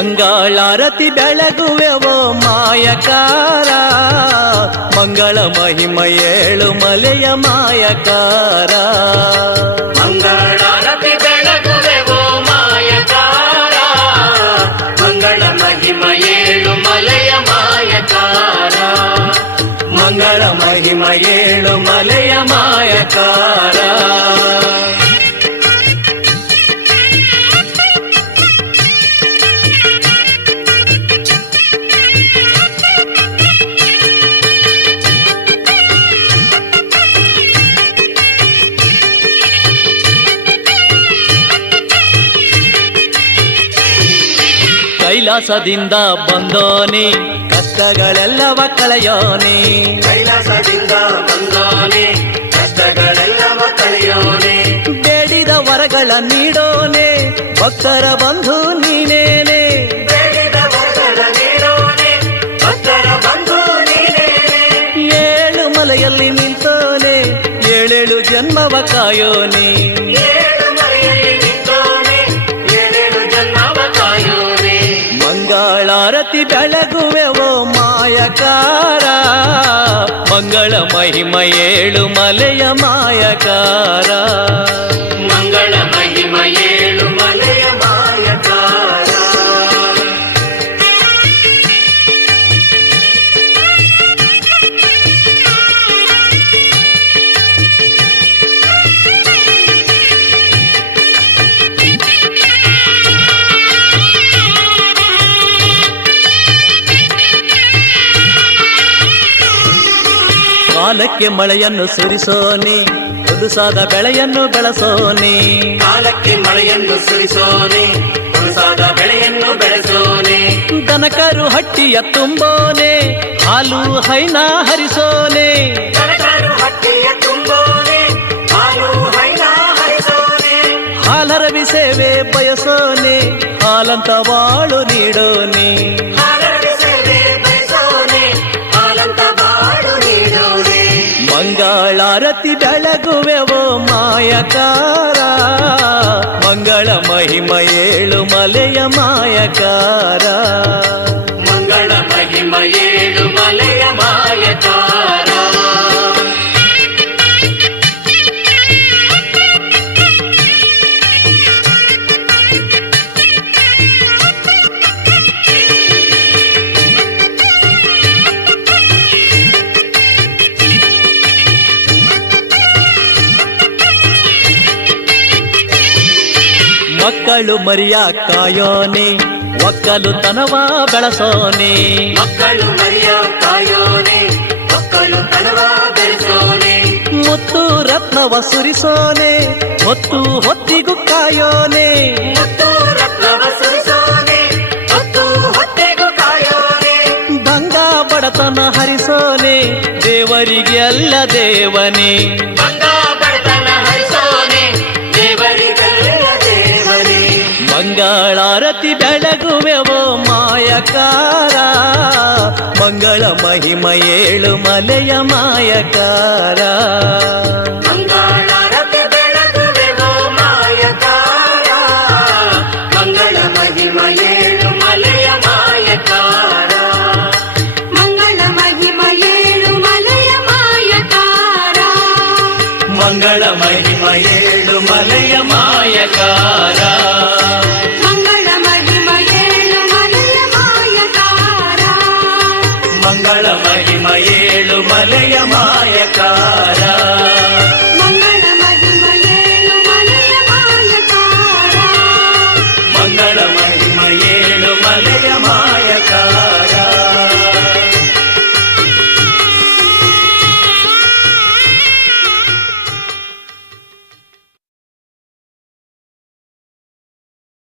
ಮಂಗಳಾರತಿ ಬೆಳಗುವೆವೋ ಮಾಯಕಾರ, ಮಂಗಳ ಮಹಿಮ ಏಳು ಮಲೆಯ ಮಾಯಕಾರ. ಮಂಗಳಾರತಿ ಬೆಳಗುವೆವೋ ಮಾಯಕಾರ, ಮಂಗಳ ಮಹಿಮ ಏಳು ಮಲೆಯ ಮಾಯಕಾರ. ಮಂಗಳ ಮಹಿಮ ಏಳು ಮಲೆಯ ಮಾಯಕಾರ. ಕೈಲಾಸದಿಂದ ಬಂದೋನಿ ಕಷ್ಟಗಳೆಲ್ಲವ ಕಳೆಯೋನಿ. ಕೈಲಾಸದಿಂದ ಬಂದೋನೆ ಕಷ್ಟಗಳೆಲ್ಲವ ಕಳೆಯೋನೆ. ಬೇಡಿದ ವರಗಳ ನೀಡೋನೆ ಭಕ್ತರ ಬಂಧು ನೀನೇನೆ. ಬೇಡಿದ ವರಗಳ ನೀಡೋನೆ ಭಕ್ತರ ಬಂಧು ನೀನೇನೆ. ಏಳು ಮಲೆಯಲ್ಲಿ ನಿಂತೋನೆ ಏಳೇಳು ಜನ್ಮವ ಕಾಯೋನಿ. ಏಳು ಮರೆಯಲ್ಲಿ ನಿಂತೋನೆ ಏಳೇಳು ಜನ್ಮವ ಕಾಯೋನೆ. ಮಂಗಳಾರತಿ ಬೆಳಗುವೆವೋ ಮಾಯಕಾರ, ಮಂಗಳ ಮಹಿಮ ಏಳು ಮಲೆಯ ಮಾಯಕಾರ. ಮಂಗಳ ಮಹಿಮ ಏಳು ಮಲೆಯ ಮಾಯಕಾರ. ಕಾಲಕ್ಕೆ ಮಳೆಯನ್ನು ಸುರಿಸೋನಿ ಹುದುಸಾದ ಬೆಳೆಯನ್ನು ಬೆಳೆಸೋನಿ. ಕಾಲಕ್ಕೆ ಮಳೆಯನ್ನು ಸುರಿಸೋನೆ ಹುಡುಸಾದ ಬೆಳೆಯನ್ನು ಬೆಳೆಸೋನೆ. ದನಕರು ಹಟ್ಟಿಯ ತುಂಬೋನೆ ಹಾಲು ಹೈನ ಹರಿಸೋನೆ. ದನಕರು ಹಟ್ಟಿಯ ತುಂಬೋನೆ ಹಾಲು ಹೈನ ಹರಿಸೋನೆ. ಹಾಲರವಿ ಸೇವೆ ಬಯಸೋನೆ ಹಾಲಂತ ಬಾಳು ನೀಡೋನಿ. ಹಾಲರವಿ ಸೇವೆ ಬಯಸೋನೆ ಹಾಲಂತ ಬಾಳು ನೀಡೋನೆ. ಮಂಗಳಾರತಿ ಬೆಳಗುವೆವೋ ಮಾಯಕಾರ, ಮಂಗಳ ಮಹಿಮ ಏಳು ಮಲೆಯ ಮಾಯಕಾರ. ಮಂಗಳ ಮಹಿಮ ಏಳು ಮಲೆಯ ಮಾಯಕಾರ. ಮಕ್ಕಳು ಮರಿಯ ಕಾಯೋನೆ ಒಕ್ಕಲು ತನವ ಬೆಳಸೋನೆ. ಮಕ್ಕಳು ಮರಿಯ ಕಾಯೋನೆ ಮಕ್ಕಳು ತನವ ಬೆಳೆಸೋನೆ. ಮುತ್ತು ರತ್ನವ ಸುರಿಸೋನೆ ಹೊತ್ತು ಹೊತ್ತಿಗೂ ಕಾಯೋನೆ. ಮುತ್ತು ರತ್ನವ ಸುರಿಸೋನೆ ಹೊತ್ತು ಹೊತ್ತೆಗೂ ಕಾಯೋನೆ. ಬಂಗ ಬಡತನ ಹರಿಸೋನೆ ದೇವರಿಗೆ ಅಲ್ಲ ದೇವನೇ. ಬಂಗ ಬಡತನ ಹರಿಸೋನೆ ದೇವರಿಗಲ್ಲ ದೇವನೇ. ಮಂಗಳಾರತಿ ಬೆಳಗುವೆವೋ ಮಾಯಕಾರ, ಮಂಗಳ ಮಹಿಮ ಏಳು ಮಲೆಯ ಮಾಯಕಾರ. ಮಂಗಳಾರತಿ ಬೆಳಗುವೆವೋ ಮಾಯಕಾರ, ಮಂಗಳ ಮಹಿಮ ಏಳು ಮಲೆಯ ಮಾಯಕಾರ. ಮಂಗಳ ಮಹಿಮ ಏಳು ಮಲೆಯ ಮಾಯಕಾರ. ಮಂಗಳ ಮಹಿಮ ಏಳು